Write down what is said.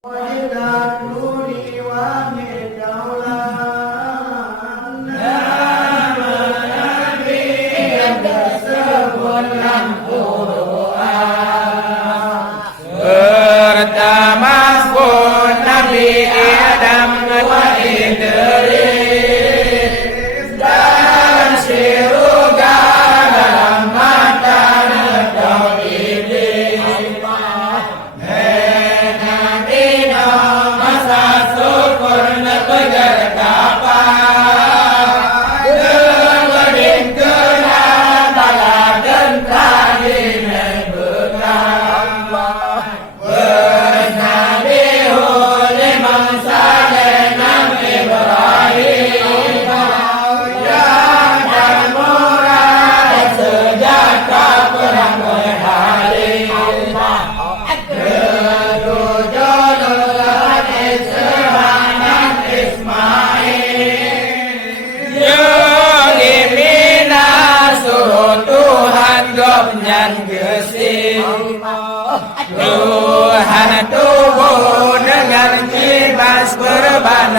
Pertama pun Nabi Adam wa Idris dan siruga dalam mata netau iblis. Nabi no masa syukur nepegar kapan dan berdingkenan bala dan tadi nebekah. Nyan gesih Tuhan tubuh dengan kibas berban